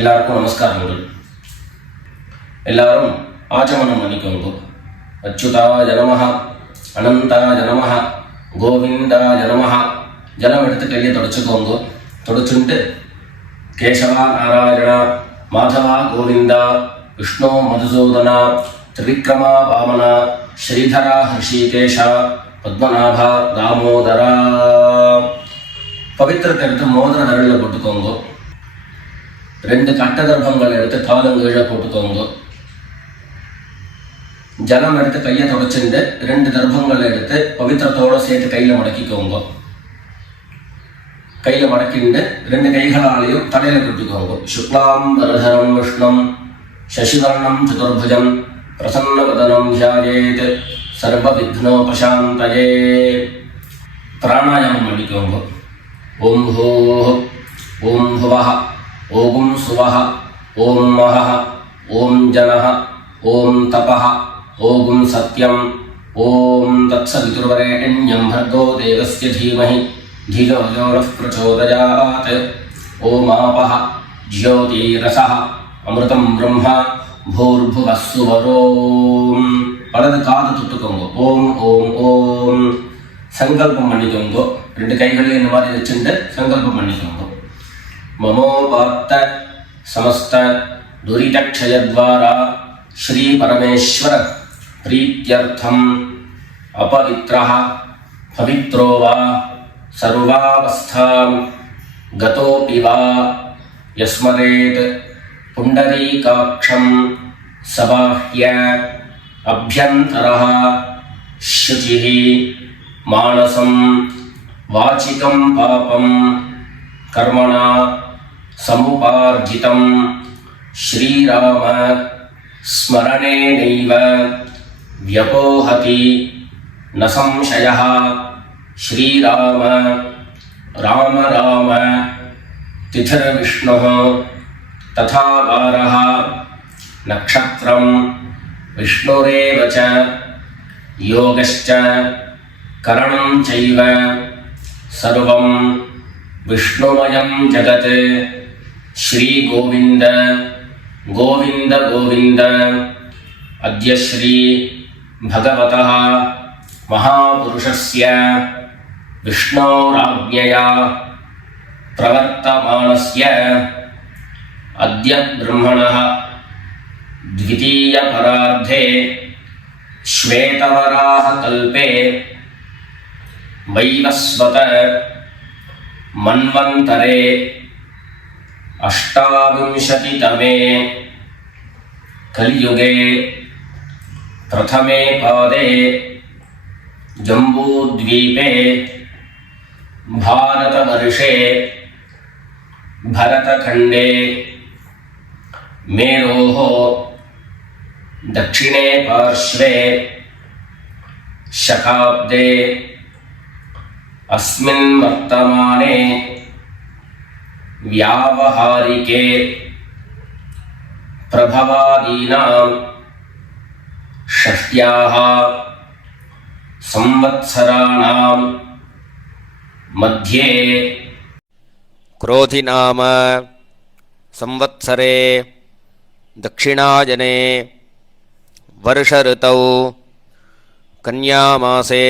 எல்லாருக்கும் நமஸ்காரங்கள். எல்லாரும் ஆச்சமனம் பண்ணிக்கோங்க. அச்சுதாய நமஹ, அனந்தாய நமஹ, கோவிந்தாய நமஹ. ஜலம் எடுத்து கையை தொடச்சுக்கோங்க. தொடச்சுட்டு கேசவா நாராயணா, மாதவா கோவிந்தா, விஷ்ணு மதுசூதனா, திரிவிக்ரமா வாமனா, ஸ்ரீதரா ஹர்ஷிகேஷா, பத்மநாபா தாமோதரா. பவித்திரத்தை எடுத்து மோதிர விரலில் போட்டுக்கோங்க. 2 கட்ட கர்ப்பங்கள் எடுத்து காலங்கீழே போட்டுக்கோங்க. ஜலம் எடுத்து கையை தொடச்சுட்டு 2 கர்ப்பங்களை எடுத்து பவித்திரத்தோடு சேர்த்து கையில் மடக்கிக்கோங்க. கையில் மடக்கிண்டு 2 கைகளாலையும் தலையில் கட்டிக்கோங்க. சுக்லாம் வரதரம் விஷ்ணம் சசிவர்ணம் சதுர்புஜம் பிரசன்னவதனம் தியாயேத் சர்வ விக்னோபசாந்தயே. பிராணாயாமம் பண்ணிக்கோங்க. ஓம் ஹோஹ், ஓம் ஹுவஹ, ஓம் சுவஹ, ஓம் மஹஹ, ஓம் ஜனஹ, ஓம் தபஹ, ஓம் சத்யம், ஓம் தத்சவிதுர்வரேண்யம் भर्गो देवस्य धीमहि धियो यो नः प्रचोदयात्. ஓம் ஆபஹ ஜ்யோதிரசஹ அமிர்தம் பிரம்மா பூர்புவः சுவரோம். வலது காது தொட்டுக்கோங்க. ஓம் ஓம் ஓம். சங்கல்பம் பண்ணிக்கோங்க. 2 கைகளையும் இந்த மாதிரி வச்சுட்டு சங்கல்பம் பண்ணிக்கோங்க. மமோபாத்த சமஸ்த துரிதக்ஷயத்வாரா ஸ்ரீ பரமேஸ்வர பிரீத்யர்த்தம் அபவித்ரஹ பவித்ரோ வா சர்வாவஸ்தாம் கதோபி வா யஸ்மரேத் புண்டரீகாக்ஷம் சபாஹ்ய அப்யந்தரஹ சுசிஹ மானசம் வாசிகம் பாபம் கர்மணா சமுபார்ஜிதம் ஸ்ரீராம ஸ்மரணேனைவ வ்யபோஹதி ந சம்சயः. ஸ்ரீராம ராம ராம திதிர்விஷ்ணுः ததா வாரः நக்ஷத்ரம் விஷ்ணுரேவ ச யோகश्च கரணம் சைவ சர்வம் விஷ்ணுமயம் ஜகத். ஸ்ரீ கோவிந்த கோவிந்த கோவிந்த. அத்ய ஸ்ரீ பகவதः மகாபுருஷஸ்ய விஷ்ணோராஜ்ஞயா பிரவர்த்தமானஸ்ய அத்ய பிரம்மணः द्वितीयपरार्धे श्वेतवराह कल्पे वैवस्वत मन्वन्तरे अष्टाविंशतितमे कलियुगे प्रथमे पादे जम्बूद्वीपे भारतवर्षे भरतखण्डे मेरोः दक्षिणे पार्श्वे शकाब्दे अस्मिन् वर्तमाने व्यावहारिके प्रभवादीनां षष्ट्याः संवत्सराणां मध्ये क्रोधिनाम संवत्सरे दक्षिणायने वर्षऋतौ कन्यामासे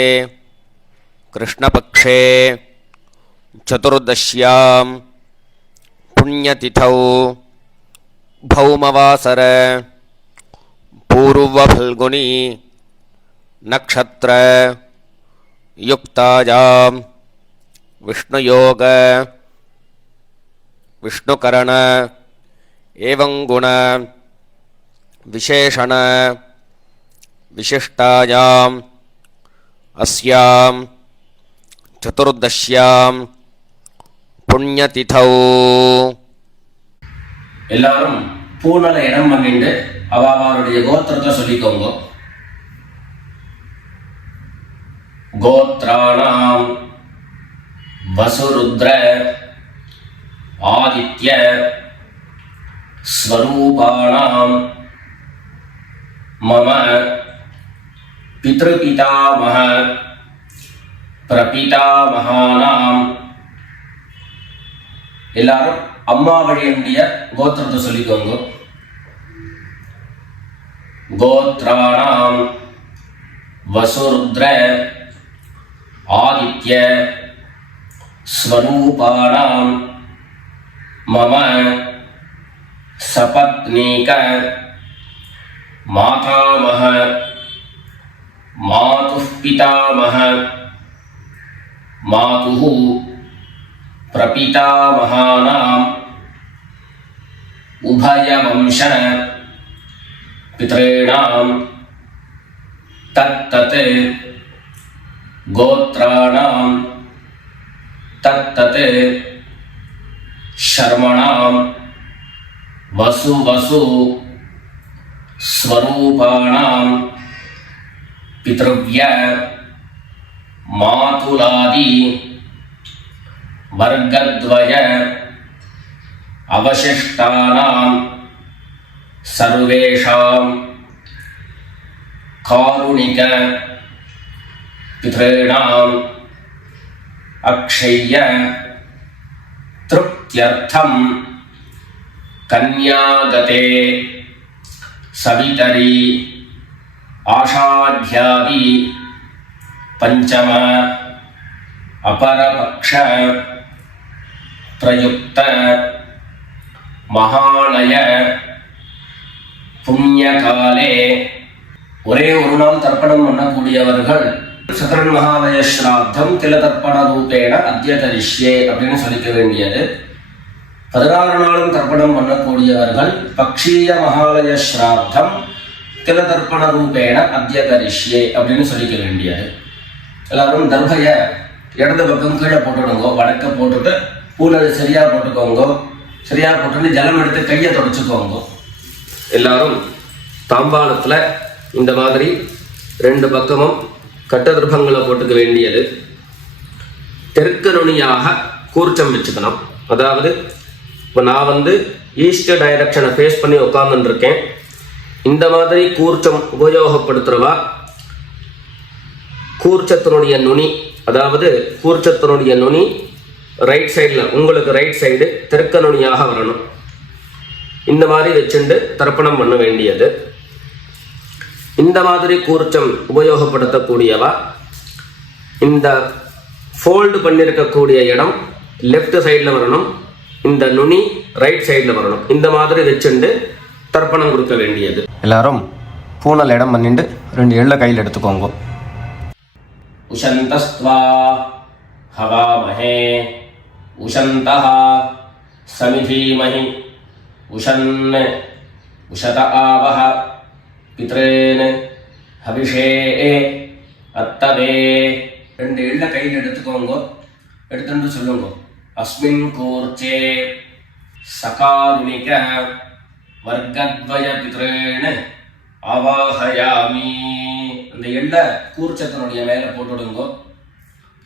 कृष्णपक्षे चतुर्दश्यां पुण्यतिथौ भौमवासर पूर्वफल्गुनी नक्षत्र युक्तायां विष्णुयोग विष्णुकरण एवं गुण विशेषण विशिष्टायां अस्यां चतुर्दश्यां पुण्यतिथौ. எல்லாரும் பூனல இடம் பண்ணிட்டு அவருடைய கோத்திரத்தை சொல்லிக்கோங்க. கோத்ராணாம் வசுருத்ர ஆதித்ய ஸ்வரூபாணாம் மம பித்ருபிதாமஹ பிரபிதாமகானாம். எல்லாரும் அம்மா வழியுடைய கோத்திரத்தை சொல்லிக்கோங்க. கோத்ராணாம் வசுருத்ர ஆதித்ய ஸ்வரூபாணாம் மம சபத்னீக மாதாமஹ மாதுः பிதாமஹ மாதுः பிரபிதாமகானாம் உபயவம்ச பித்ரேணாம் தத்தத் கோத்ராணாம் தத்தத் ஷர்மணாம் வசு வசு ஸ்வரூபாணாம் பித்ருவ்ய மாதுலாதி வர்க்கத்வய அவசிஷ்டானாம் சர்வேஷாம் காருணிக பித்ரேணாம் அக்ஷய்ய திருப்த்யர்த்தம் கன்யாகதே சவிதரி ஆஷாಢ்யாதி பஞ்சம அபரபக்ஷ பிரயுக்த மகாலய புண்ணியகாலே ஒரே ஒரு நாள் தர்ப்பணம் பண்ணக்கூடியவர்கள் சத்ரன் மகாலய ஸ்ராத்தம் தில தர்ப்பண ரூபேண அத்ய கரிஷ்யே அப்படின்னு சொல்லிக்க வேண்டியது. 16 நாளும் தர்ப்பணம் பண்ணக்கூடியவர்கள் பக்ஷீய மகாலய ஸ்ராத்தம் தில தர்ப்பண ரூபேண அத்ய கரிஷ்யே அப்படின்னு சொல்லிக்க வேண்டியது. எல்லாரும் தர்பைய இடது பக்கம் கீழே போட்டுடுங்க, வடக்க போட்டுட்டு பூனை சரியா போட்டுக்கோங்க. சரியா போட்டுட்டு ஜலம் எடுத்து கையை தொடச்சுக்கோங்க. எல்லாரும் தாம்பாளத்துல இந்த மாதிரி 2 பக்கமும் கட்டதிர்பங்களை போட்டுக்க வேண்டியது. தெற்கு நுனியாக கூர்ச்சம் வச்சுக்கணும். அதாவது இப்போ நான் ஈஸ்ட் டைரக்ஷனை ஃபேஸ் பண்ணி உட்கார்ந்துட்டு இருக்கேன். இந்த மாதிரி கூர்ச்சம் உபயோகப்படுத்துறவா கூர்ச்சத்தினுடைய நுனி, அதாவது கூர்ச்சத்தினுடைய நுனி ரைட் சைடில், உங்களுக்கு ரைட் சைடு தெற்கு நுனியாக வரணும். இந்த மாதிரி வச்சுட்டு தர்ப்பணம் பண்ண வேண்டியது. இந்த மாதிரி கூர்ச்சம் உபயோகப்படுத்தக்கூடியவா இந்த ஃபோல்டு பண்ணியிருக்கக்கூடிய இடம் லெஃப்ட் சைடில் வரணும், இந்த நுனி ரைட் சைடில் வரணும். இந்த மாதிரி வச்சுட்டு தர்ப்பணம் கொடுக்க வேண்டியது. எல்லாரும் பூனல் இடம் பண்ணிட்டு 2 எள்ள கையில் எடுத்துக்கோங்க. உஷந்தஸ்த்வா ஹவாமஹே உஷந்தஹ சமிதீமஹி உஷன் உஷத ஆவஹ பித்ரேன் ஹவிஷே அத்தவே. 2 எள்ள கையில் எடுத்துக்கோங்க. எடுத்துட்டு சொல்லுங்க. அஸ்மின் கூர்ச்சே சகாருணிக வர்க்கத்வய பித்ரேன் அவாஹயாமி. அந்த எள்ள கூர்ச்சத்தினுடைய மேலே போட்டுடுங்கோ.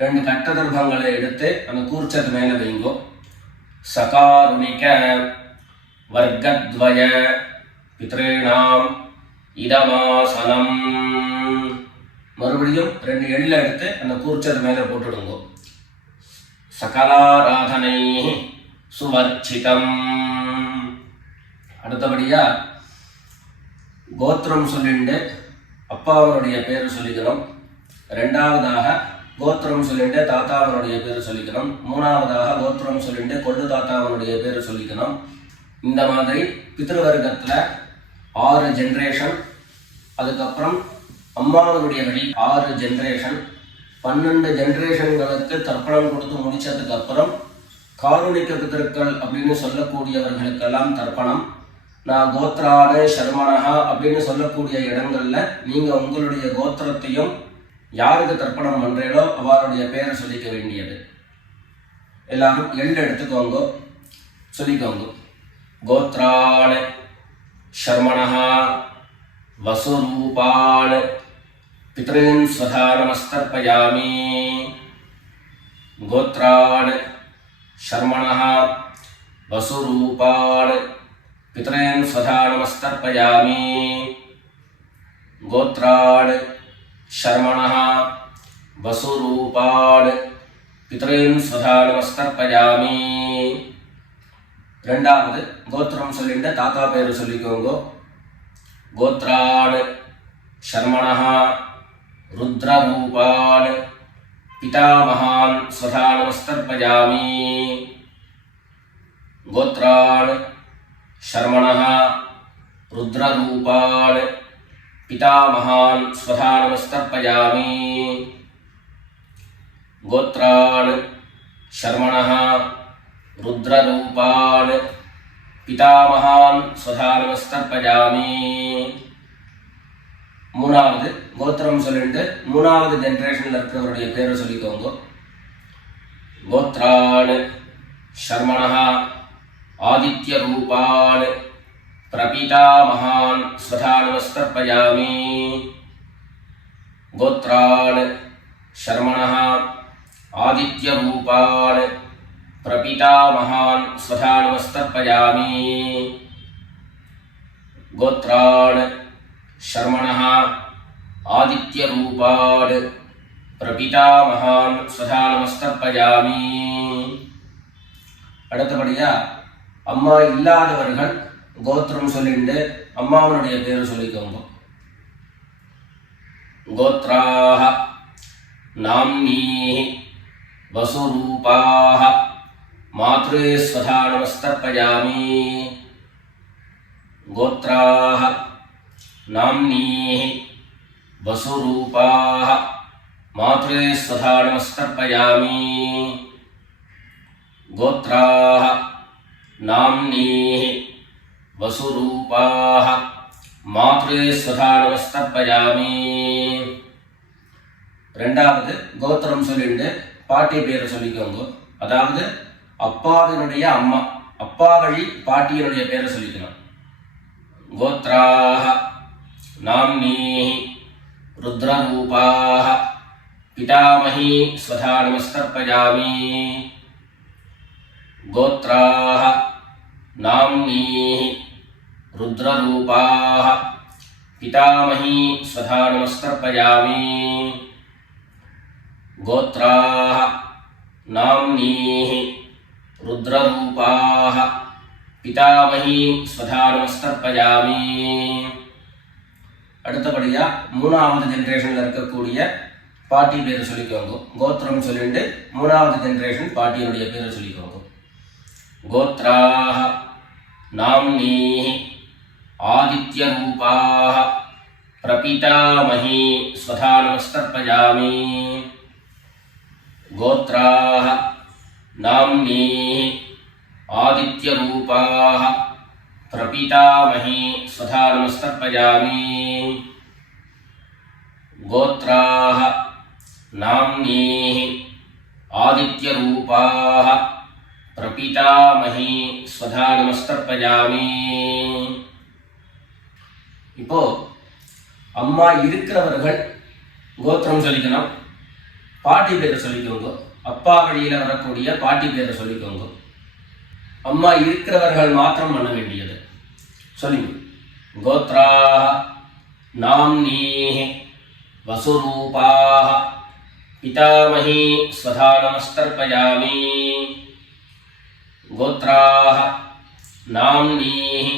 2 கட்டதர்பங்களை எடுத்து அந்த கூர்ச்சத்து மேலே வைங்கோ. சகாருணிக வர்க்கத்வய பித்ரேணாம் இதமாசனம். மறுபடியும் 2 எள்ள எடுத்து அந்த கூர்ச்சத்து மேலே போட்டுடுங்கோ. சகலாராதனை சுவர்ச்சிதம். அடுத்தபடியா கோத்திரம் சொல்லிட்டு அப்பாவனுடைய பேர் சொல்லிக்கணும். 2வதாக கோத்திரம் சொல்லிட்டு தாத்தாவனுடைய பேர் சொல்லிக்கணும். 3வதாக கோத்திரம் சொல்லிட்டு கொள்ளு தாத்தாவனுடைய பேர் சொல்லிக்கணும். இந்த மாதிரி பித்ருவர்க்கத்தில் 6 ஜென்ரேஷன், அதுக்கப்புறம் அம்மாவனுடைய வழி 6 ஜென்ரேஷன், 12 ஜென்ரேஷன்களுக்கு தர்ப்பணம் கொடுத்து முடிச்சதுக்கு அப்புறம் காருணிக பிதர்கள் அப்படின்னு சொல்லக்கூடியவர்களுக்கெல்லாம் தர்ப்பணம். நான் கோத்ரானு சர்மணஹா அப்படின்னு சொல்லக்கூடிய இடங்கள்ல நீங்க உங்களுடைய கோத்திரத்தையும் யாருக்கு தர்ப்பணம் பண்றீங்களோ அவருடைய பேரை சொல்லிக்க வேண்டியது. எல்லாரும் எள்ளு எடுத்துக்கோங்க, சொல்லிக்கோங்க. கோத்ரான் சர்மணஹா வசுரூபான் பித்ரீன் ஸ்வதா நமஸ்தர்ப்பயாமி. கோத்ரான் சர்மணஹா வசுரூபான் பித்ரீன் ஸ்வதா நமஸ்தர்ப்பயாமி. கோத்ரான் சர்மணஹா வசுரூபான் பித்ரீன் ஸ்வதா நமஸ்தர்ப்பயாமி. ரெண்டாவது கோத்திரம் சொல்லிட்டு தாத்தா பேர் சொல்லிக்கோங்க. கோத்ரான் சர்மணஹ ருத்ரரூபான் பிதாமகான் ஸ்வதா நமஸ்தர்ப்பயாமி. கோத்ரான் சர்மணஹ ருத்ரரூபான் பிதாமகான் ஸ்வதா நமஸ்தர்ப்பயாமி. கோத்ரான் சர்மணஹ ருத்ரரூபான் பிதாமகான் ஸ்வதா நமஸ்தர்ப்பயாமி. மூணாவது கோத்திரம் சொல்லிட்டு மூணாவது ஜென்ரேஷன்ல இருக்கிறவருடைய பேரை சொல்லிக்கோங்க. கோத்ரான் சர்மணஹ ஆதித்ய ரூபான் பிரபிதாமகான் ஸ்வதா நமஸ்தர்ப்பயாமி. கோத்ரான் சர்மணஹ ஆதித்ய ரூபான் பிரபிதாமகான் ஸ்வதா நமஸ்தர்ப்பயாமி. கோத்ரான் சர்மணஹ ஆதித்ய ரூபான் பிரபிதாமகான் ஸ்வதா நமஸ்தர்ப்பயாமி. அடுத்தபடியா அம்மா இல்லாதவர்கள் கோத்திரம் சொல்லிட்டு அம்மாவனுடைய பேரு சொல்லிக்கோங்க. கோத்ராஹ நாம்னீஹ வசுரூபாஹ மாத்ரே ஸ்வதா நமஸ்தர்ப்பயாமி. கோத்ராஹ நாம்னீஹ வசுரூபாஹ மாத்ரே ஸ்வதா நமஸ்தர்ப்பயாமி. கோத்ராஹ நாம்னீஹ வசுரூபாஹ மாத்ரே ஸ்வதா நமஸ்தர்ப்பயாமி. ரெண்டாவது கோத்திரம் சொல்லிட்டு பாட்டி பேரை சொல்லிக்கோங்க. அதாவது அப்பாவினுடைய அம்மா, அப்பா வழி பாட்டியினுடைய பேரை சொல்லிக்கணும். கோத்ராஹ நாம்னீஹ ருத்ரரூபாஹ பிதாமஹி ஸ்வதா நமஸ்தர்ப்பயாமி. கோத்ராஹ நாம்னீஹ ருத்ரரூபாஹ பிதாமஹி ஸ்வதா நமஸ்தர்ப்பயாமி. கோத்ராஹ நாம்னீஹ ருத்ரரூபாஹ பிதாமஹி ஸ்வதா நமஸ்தர்ப்பயாமி. அடுத்தபடியா மூணாவது ஜென்ரேஷன்ல இருக்கக்கூடிய பாட்டி பேரை சொல்லிக்கோங்க. கோத்திரம் சொல்லிட்டு மூணாவது ஜென்ரேஷன் பாட்டியினுடைய பேரை சொல்லிக்கோங்க. கோத்ராஹ நாம்னீஹ ஆதித்ய ரூபாஹ பிரபிதாமஹி ஸ்வதா நமஸ்தர்ப்பயாமி. கோத்ராஹ நாம்னீஹ ஆதித்ய ரூபாஹ பிரபிதாமஹி ஸ்வதா நமஸ்தர்ப்பயாமி. கோத்ராஹ நாம்னீஹ ஆதித்ய ரூபாஹ பிரபிதாமஹி ஸ்வதா நமஸ்தர்ப்பயாமி. இப்போ அம்மா இருக்கிறவர்கள் கோத்திரம் சொல்லிக்கணும், பாட்டி பேரை சொல்லிக்கோங்க. அப்பா வழியில வரக்கூடிய பாட்டி பேரை சொல்லிக்கோங்க. அம்மா இருக்கிறவர்கள் மாத்திரம் பண்ண வேண்டியது சொல்லுங்க. கோத்ராஹ நாம்னீஹ வசுரூபாஹ பிதாமஹி ஸ்வதா நமஸ்தர்ப்பயாமி. கோத்ராஹ நாம்னீஹ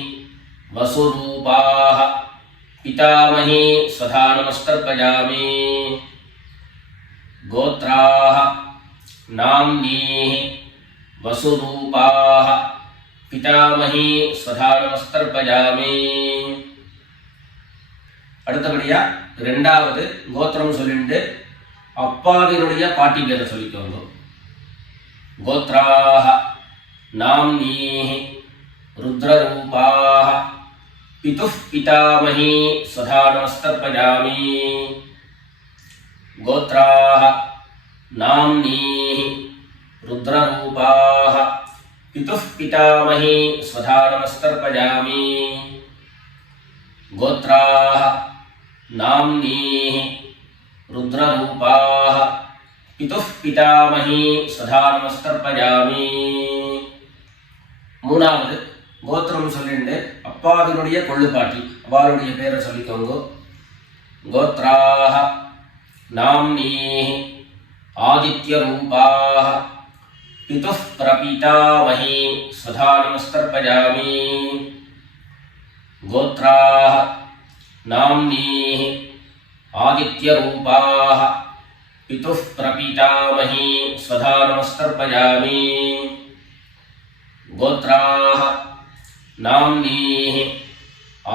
வசுரூபாஹ பிதாமஹி ஸ்வதா நமஸ்தர்ப்பயாமி. கோத்ராஹ நாம்னீஹ வசுரூபாஹ பிதாமஹி ஸ்வதா நமஸ்தர்ப்பயாமி. அடுத்தபடியா ரெண்டாவது கோத்திரம் சொல்லிட்டு அப்பாவினுடைய பாட்டி பேரை சொல்லிக்கோங்க. கோத்ராஹ நாம்னீஹ ருத்ரரூபாஹ பிதுஃ பிதாமஹி ஸ்வதா நமஸ்தர்ப்பயாமி. கோத்ராஹ நாம்னீஹ ருத்ரரூபாஹ பிதுஃ பிதாமஹி ஸ்வதா நமஸ்தர்ப்பயாமி. கோத்ராஹ நாம்னீஹ ருத்ரரூபாஹ பிதுஃ பிதாமஹி ஸ்வதா நமஸ்தர்ப்பயாமி. மூணாவது கோத்திரம் சொல்லிட்டு அப்பாவினுடைய கொள்ளுப்பாட்டி அவளுடைய பேரை சொல்லிக்கோங்க. கோத்ராஹ நாம்னீஹ ஆதித்ய ரூபாஹ पितुः प्रपीतामही स्वधा नमस्तर्पयामि। गोत्राः नाम्नीः आदित्यरूपाः पितुः प्रपीतामही स्वधा नमस्तर्पयामि। गोत्राः नाम्नीः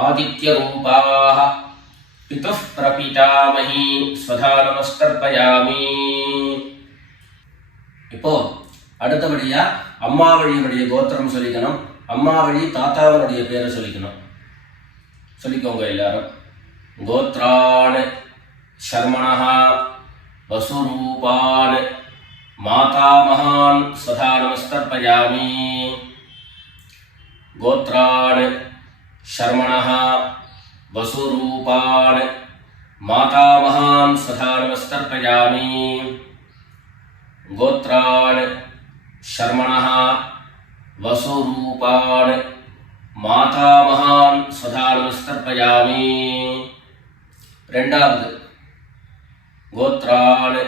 आदित्यरूपाः पितुः प्रपीतामही स्वधा नमस्तर्पयामि। இப்போ அடுத்தபடியா அம்மா வழியினுடைய கோத்திரம் சொல்லிக்கணும். அம்மா வழி தாத்தாவனுடைய பேரை சொல்லிக்கணும். சொல்லிக்கோங்க எல்லாரும். கோத்ரான் சர்மணः வசுரூபான் மாதாமகான் சதா நமஸ்தர்ப்பயாமி. கோத்ரான் சர்மணः வசுரூபான் மாதாமகான் சதா நமஸ்தர்ப்பயாமி. गोत्रान् शर्मणः वसुरूपान् मातामहान् सदा नमस्तर्पयामि. ரெண்டாவது गोत्रान्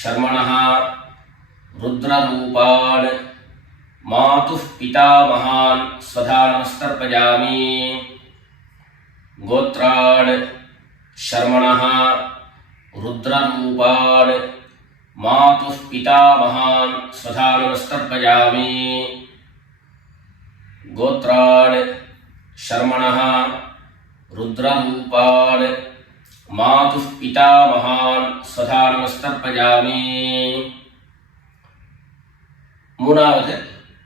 शर्मणः रुद्ररूपान् मातुः पितामहान् सदा नमस्तर्पयामि. गोत्रान् शर्मणः रुद्ररूपान् मातुः पितामहान् सदा नमस्तर्पयामि. गोत्रान् शर्मणः रुद्ररूपान् मातुः पितामहान् सदा नमस्तर्पयामि. மூணாவது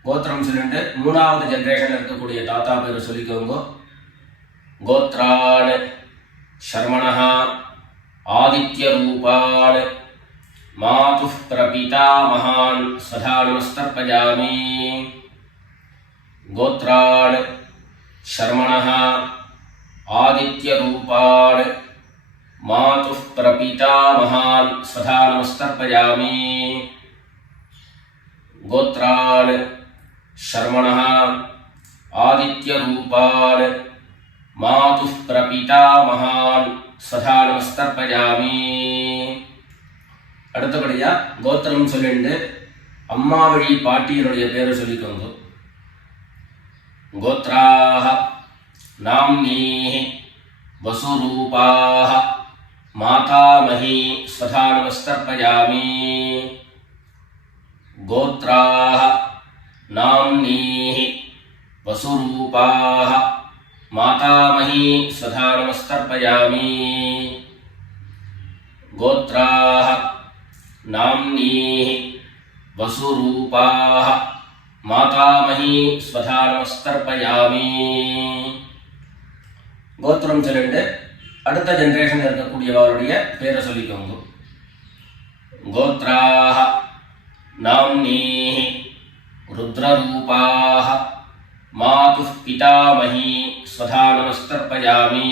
கோத்திரம் சொல்லிட்டு மூணாவது ஜெனரேஷன்ல இருக்கக்கூடிய தாத்தா பேரை சொல்லிக்கோங்க. கோத்ரான் शर्मणः आदित्यरूपान् मातुः प्रपीतामहान् सदा नमस्तर्पयामि. गोत्रान् शर्मणः आदित्यरूपान् मातुः प्रपीतामहान् सदा नमस्तर्पयामि. गोत्रान् शर्मणः आदित्यरूपान् मातुः प्रपीतामहान् सदा नमस्तर्पयामि. அடுத்தபடியா கோத்திரம் சொல்லிட்டு அம்மா வழி பாட்டியினுடைய பேரை சொல்லிக்கோங்க. கோத்ராः நாம்னீः வசுரூபாः மாதாமஹீ சதா நமஸ்தர்ப்பயாமி. கோத்ராः நாம்னீः வசுரூபாः மாதாமஹீ சதா நமஸ்தர்ப்பயாமி. கோத்ராः नाम्नीः वसुरूपाः मातामही स्वधा नमस्तर्पयामि. கோத்திரம் சொல்லிட்டு அடுத்த ஜெனரேஷன் இருக்கக்கூடியவருடைய பேரை சொல்லிக்கோங்க. கோத்ராः नाम्नीः रुद्ररूपाः मातुः पितामही स्वधा नमस्तर्पयामि.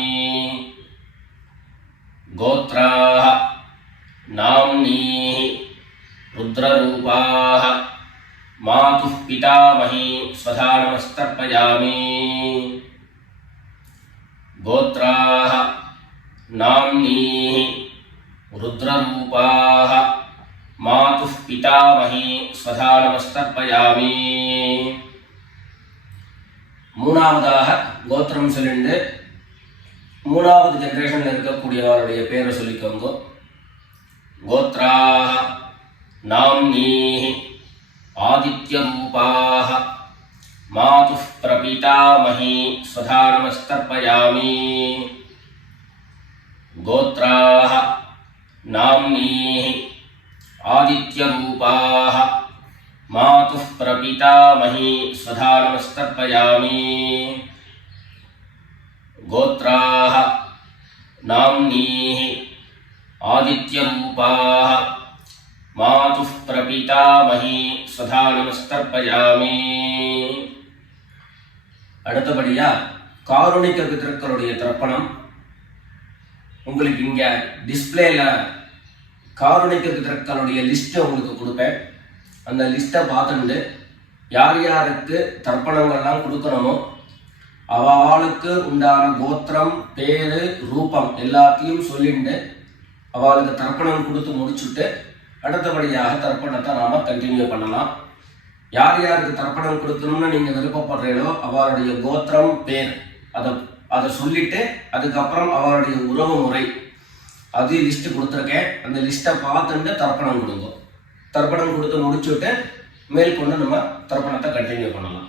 गोत्राः नाम्नीः रुद्ररूपाः मातुः पितामही स्वधा नमस्तर्पयामि. गोत्राः नाम्नीः रुद्ररूपाः मातुः पितामही स्वधा नमस्तर्पयामि. மூணாவதாக கோத்திரம் சொல்லிட்டு மூணாவது ஜெனரேஷன்ல இருக்கக்கூடியவருடைய பேரை சொல்லிக்கோங்க. गोत्राः नाम्नीः आदित्यरूपाः मातुः प्रपीतामही स्वधा नमस्तर्पयामि. गोत्राः नाम्नीः आदित्यरूपाः मातुः प्रपीतामही स्वधा नमस्तर्पयामि. गोत्राः नाम्नीः आदित्यरूपाः मातुः प्रपीतामही स्वधा नमस्तर्पयामि. அடுத்தபடியா காருணிக பிதர்களுடைய தர்ப்பணம். உங்களுக்கு இங்க டிஸ்பிளேல காருணிக பிதர்களுடைய லிஸ்ட் உங்களுக்கு கொடுப்பேன். அந்த லிஸ்ட்டை பார்த்துட்டு யார் யாருக்கு தர்ப்பணங்கள்லாம் கொடுக்கணுமோ அவளுக்கு உண்டான கோத்திரம் பேரு ரூபம் எல்லாத்தையும் சொல்லிட்டு அவளுக்கு தர்ப்பணம் கொடுத்து முடிச்சுட்டு அடுத்தபடியாக தர்ப்பணத்தை நாம கண்டினியூ பண்ணலாம். யார் யாருக்கு தர்ப்பணம் கொடுக்கணும்னு நீங்க விருப்பப்படுறீங்களோ அவருடைய கோத்திரம் பேர் அதை சொல்லிட்டு அதுக்கப்புறம் அவருடைய உறவு முறை அது லிஸ்ட் கொடுத்துருக்கேன். அந்த லிஸ்ட்டை பார்த்துட்டு தர்ப்பணம் கொடுங்க. தர்ப்பணம் கொடுத்து முடிச்சுட்டு மேற்கொண்டு நம்ம தர்ப்பணத்தை கண்டினியூ பண்ணலாம்.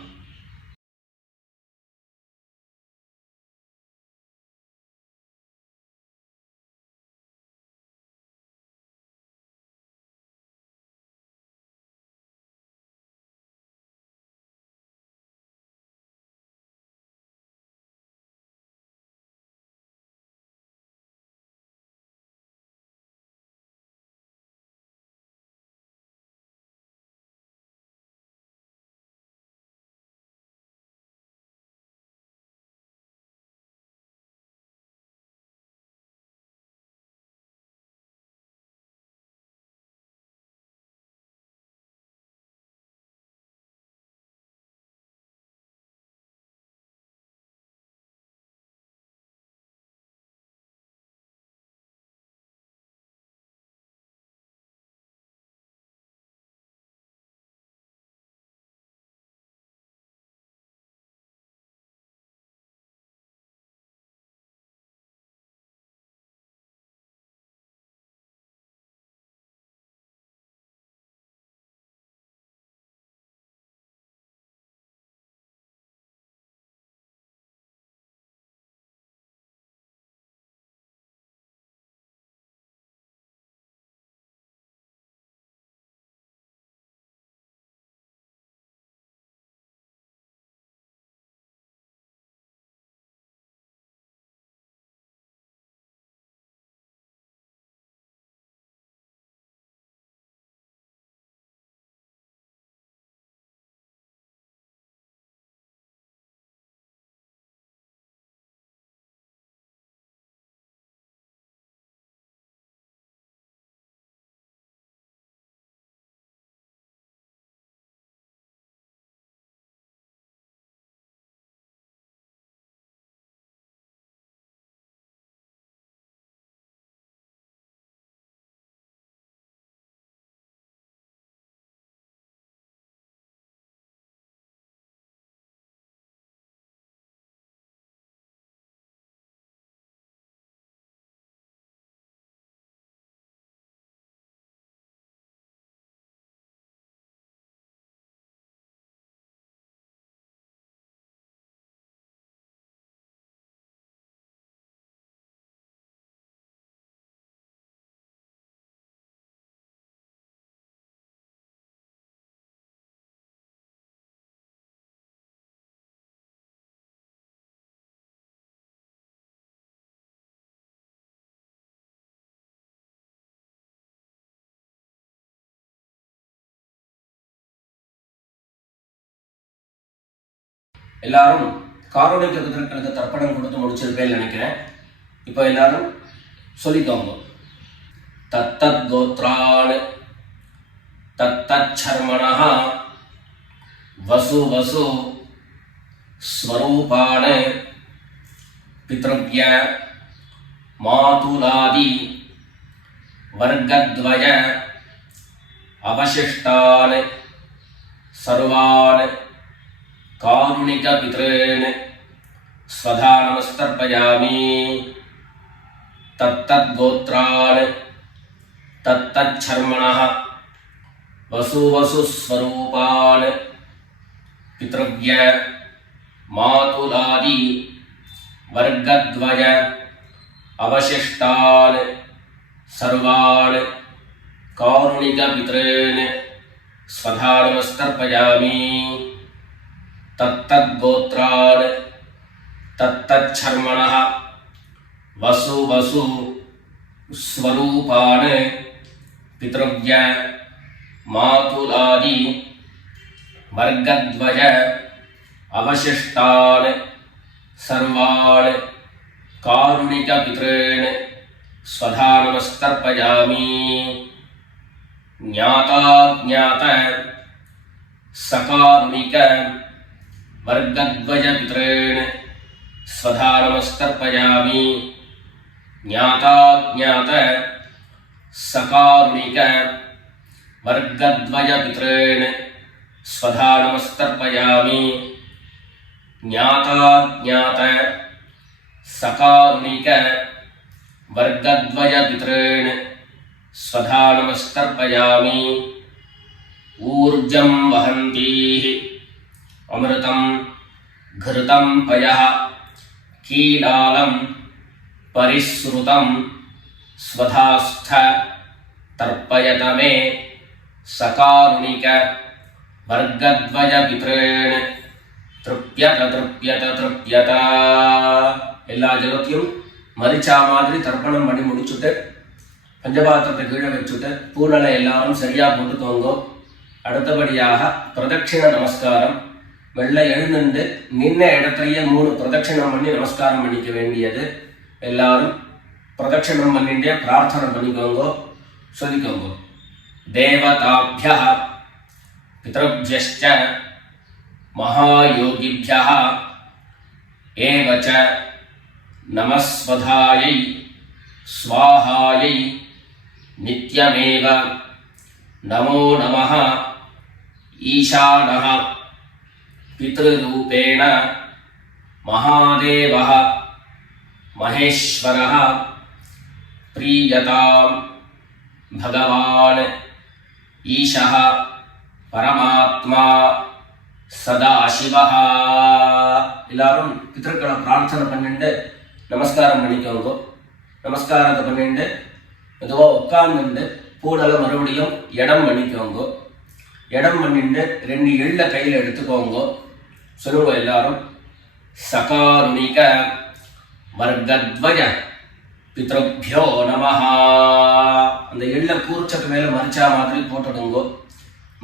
எல்லாரும் காரோணிக்க பிதர்களுக்கு தர்ப்பணம் கொடுத்து முடிச்சிருப்பேன்னு நினைக்கிறேன். இப்போ எல்லாரும் சொல்லிக்கோங்க. தத்தத் கோத்ரான் தத்தத் சர்மணः வசு வசு ஸ்வரூபான் பித்ருவ்ய மாதுலாதி வர்க்கத்வய அவசிஷ்டான் சர்வான் காருணிக பித்ரேன் ஸ்வதா நமஸ்தர்ப்பயாமி. தத்தத் கோத்ரான் தத்தத் சர்மணः வசு வசு ஸ்வரூபான் பித்ருவ்ய மாதுலாதி வர்க்கத்வய அவசிஷ்டான் சர்வான் காருணிக பித்ரேன் ஸ்வதா நமஸ்தர்ப்பயாமி. தத்தத் கோத்ரான் தத்தத் சர்மணः வசு வசு ஸ்வரூபான் பித்ருவ்ய மாதுலாதி வர்க்கத்வய அவசிஷ்டான் சர்வான் காருணிக பித்ரேன் ஸ்வதா நமஸ்தர்ப்பயாமி. ஞாதா ஞாத சகாருணிக வர்க்கத்வய பித்ரேன் ஸ்வதா நமஸ்தர்ப்பயாமி. ஞாதா ஞாத சகாருணிக வர்க்கத்வய பித்ரேன் स्वधा नमस्तर्पयामि ज्ञाताज्ञात सकारुणिक वर्गद्वय पितॄन् स्वधा नमस्तर्पयामि ऊर्जं वहन्तीः अमृतं घृतं पयः कीलालं परिसृतं स्वधास्थ तर्पयत मे सकारुणिक वर्गद्वय पितॄन् तृप्यत तृप्यत तृप्यत. எல்லா ஜலத்தையும் மரிச்சா மாதிரி தர்ப்பணம் பண்ணி முடிச்சுட்டு பஞ்சபாத்திரத்தை கீழே வச்சுட்டு பூனலை எல்லாரும் சரியா போட்டுக்கோங்க. அடுத்தபடியாக பிரதட்சிண நமஸ்காரம். வெள்ளை எழுந்து நின்ன இடத்துலயே 3 பிரதட்சிணம் பண்ணி நமஸ்காரம் பண்ணிக்க வேண்டியது. எல்லாரும் பிரதட்சிணம் பண்ணிட்டே பிரார்த்தனை பண்ணிக்கோங்க, சொல்லிக்கோங்க. தேவதாபியः பித்ருभ्यश्च महायोगिभ्यः एव च नमस्वधायै स्वाहायै नित्यमेव नमो नमः ईशानः पितृरूपेण महादेवः महेश्वरः प्रीयतां भगवान् ईशः परमात्मा சதாசிவஹா. எல்லாரும் பிதர்களை பிரார்த்தனை பண்ணிட்டு நமஸ்காரம் பண்ணிக்கோங்க. நமஸ்காரத்தை பண்ணிட்டு மெதுவாக உட்கார்ந்துட்டு பூனலை மறுபடியும் இடம் பண்ணிக்கோங்க. இடம் பண்ணிட்டு 2 எள்ள கையில் எடுத்துக்கோங்க. சொல்லுங்க எல்லாரும். சகாருணிக வர்கத்வய பித்ருभ्यो நமஹ. அந்த எள்ள கூர்ச்சக்கு மேல மரிச்சா மாதிரி போட்டுடுங்க.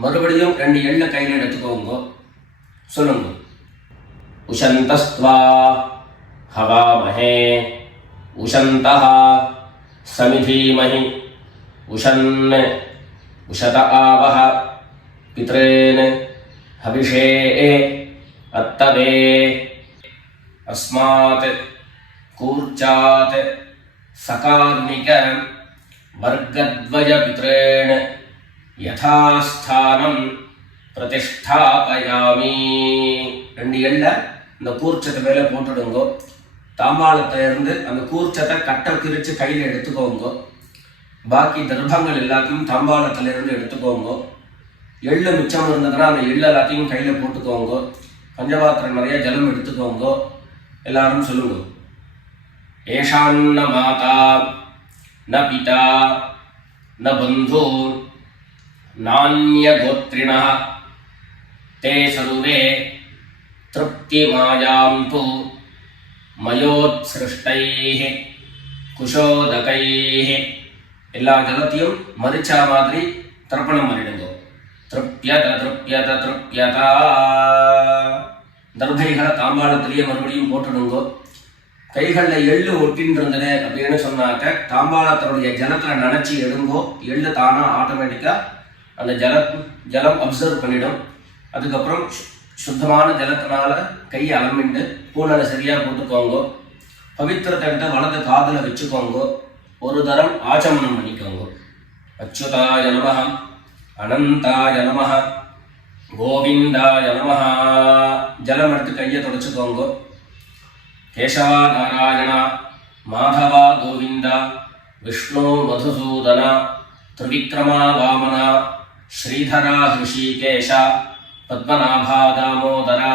மறுபடியும் 2 எள்ள கையில் எடுத்துக்கோங்க. சொல்லுங்க. உஷந்தஸ்த்வா ஹவாமஹே உஷந்தஹ சமிதீமஹி உஷன் உஷத ஆவஹ பித்ரேன் ஹவிஷே அத்தவே அஸ்மாத் கூர்ச்சாத் சகாருணிக வர்கத்வய பித்ரேன் யதாஸ்தானம் பிரதிஷ்டாபயாமி. 2 எள்ள இந்த கூர்ச்சத்தை மேல போட்டுடுங்க. தாம்பாளத்தை இருந்து அந்த கூர்ச்சத்தை கட்டை பிரிச்சு கையில் எடுத்துக்கோங்க. பாக்கி தர்ப்பங்கள் எல்லாத்தையும் தாம்பாளத்துல இருந்து எடுத்துக்கோங்க. எள்ளு மிச்சம் இருந்ததுன்னா அந்த எள்ளு எல்லாத்தையும் கையில போட்டுக்கோங்க. பஞ்சபாத்திரம் நிறைய ஜலம் எடுத்துக்கோங்க. எல்லாரும் சொல்லுங்க. ஏஷான்ன மாதா ந பிதா ந பந்து நான்ய கோத்ரிணः ते सर्वे तृप्तिमायान्तु मयोत्सृष्टैः कुशोदकैः. எல்லா ஜலத்தையும் மரிச்சா மாதிரி தர்ப்பணம் பண்ணிடுங்க. திருப்யத திருப்யத திருப்யதா. தர்பைகளை தாம்பாளத்திலேயே மறுபடியும் போட்டுடுங்க. கைகளில் எள்ளு ஒட்டின்னு இருந்தது அப்படின்னு சொன்னாக்க தாம்பாளத்தினுடைய ஜலத்தில் நினைச்சி எடுங்கோ. எள்ளு தானா ஆட்டோமேட்டிக்கா அந்த ஜலம் அப்சர்வ் பண்ணிடும். அதுக்கப்புறம் சுத்தமான ஜலத்தினால கையை அலம்பிண்டு பூனலை சரியா போட்டுக்கோங்க. பவித்திரத்தை எடுத்து வலது காதுல வச்சுக்கோங்க. ஒரு தரம் ஆச்சமனம் பண்ணிக்கோங்க. அச்சுதாய நமஹ அனந்தாய நமஹ கோவிந்தாய நமஹ. ஜலம் எடுத்து கையை தொடச்சுக்கோங்க. கேசவா நாராயணா மாதவா கோவிந்தா விஷ்ணு மதுசூதனா திரிவிக்ரமா வாமனா ஸ்ரீதரா ஹிருஷிகேஷ பத்மநாபா தாமோதரா.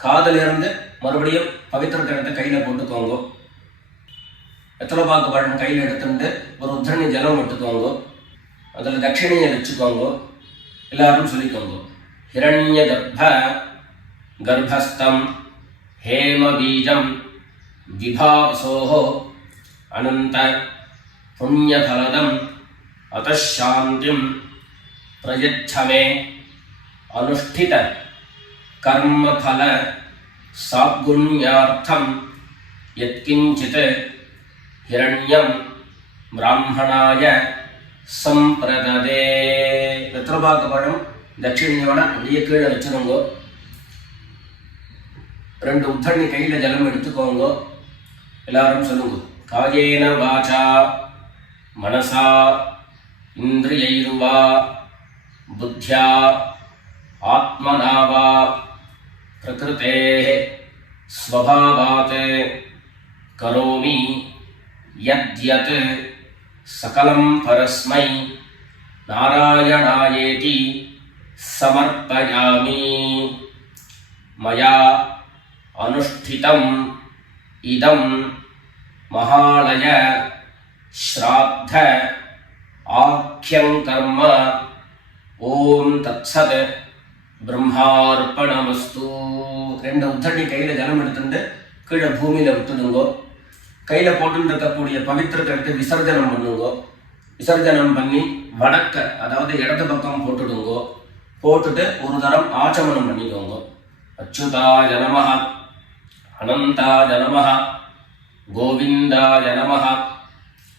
காதலிருந்து மறுபடியும் பவித்திரத்தை எடுத்து கையில போட்டுக்கோங்க. வெத்தலைப்பாக்கு பழம் கையில் எடுத்துட்டு ஒரு உத்தரணி ஜலம் எடுத்துக்கோங்க. அதில் தட்சிணையை வச்சுக்கோங்க. எல்லாரும் சொல்லிக்கோங்க. ஹிரண்ய கர்ப்ப கர்ப்பஸ்தம் ஹேம பீஜம் விபாவசோஹோ அனந்த புண்ணியபலதம் அதாந்திம் பிரயச்சமே அனுஷ்டித கர்மபல சாத்குண்யார்த்தம் யத்கிஞ்சித் ஹிரண்யம் பிராமணாய சம்பிரததே. வெத்தலைப்பாக்கு பழம் தட்சிணையோட அப்படியே கீழே வச்சிருங்க. 2 உத்தரணி கையில ஜலம் எடுத்துக்கோங்க. எல்லாரும் சொல்லுங்க. காயேன வாசா மனசா இந்திரியைர்வா புத்யா ஆத்மனா வா பிரகிருதேஹ ஸ்வபாவாத் கரோமி யத்யத் சகலம் பரஸ்மை நாராயணாயேதி சமர்ப்பயாமி. மயா அனுஷ்டிதம் இதம் மகாலய ஸ்ராத்த ஆக்யம் கர்ம. ஓம் தத்சத் பிரம்மார்ப்பணமஸ்து. ரெண்டு உத்தரணி கையில் ஜலம் எடுத்துட்டு கீழே பூமியில் விட்டுடுங்கோ. கையில் போட்டு இருக்கக்கூடிய பவித்திரத்தை எடுத்து விசர்ஜனம் பண்ணுங்கோ. விசர்ஜனம் பண்ணி வடக்க, அதாவது இடது பக்கம் போட்டுடுங்கோ. போட்டுட்டு ஒரு தரம் ஆச்சமனம் பண்ணிக்கோங்க. அச்சுதாய நமஹ, அனந்தாய நமஹ, கோவிந்தாய நமஹ.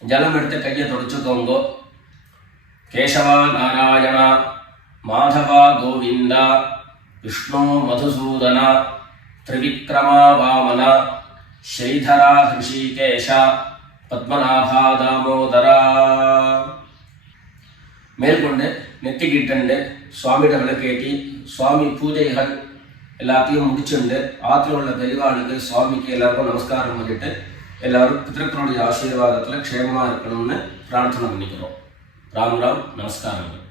ஜலம் எடுத்து கையை தொடச்சுக்கோங்க. கேசவா நாராயணா, மாதவா கோவிந்தா, விஷ்ணு மதுசூதனா, திரிவிக்ரமா வாமனா, ஸ்ரீதரா ஹிருஷிகேஷா, பத்மநாபா தாமோதரா. மேற்கொண்டு நெத்திக்கிட்டு சுவாமியிட விளக்கேற்றி சுவாமி பூஜைகள் எல்லாத்தையும் முடிச்சுண்டு ஆற்றில் உள்ள பெரியவாளுக்கு சுவாமிக்கு எல்லாருக்கும் நமஸ்காரம் பண்ணிட்டு எல்லாரும் பித்திருக்களுடைய ஆசீர்வாதத்தில் க்ஷேமமாக இருக்கணும்னு பிரார்த்தனை பண்ணிக்கிறோம். ராம் ராம், நமஸ்காரங்கள்.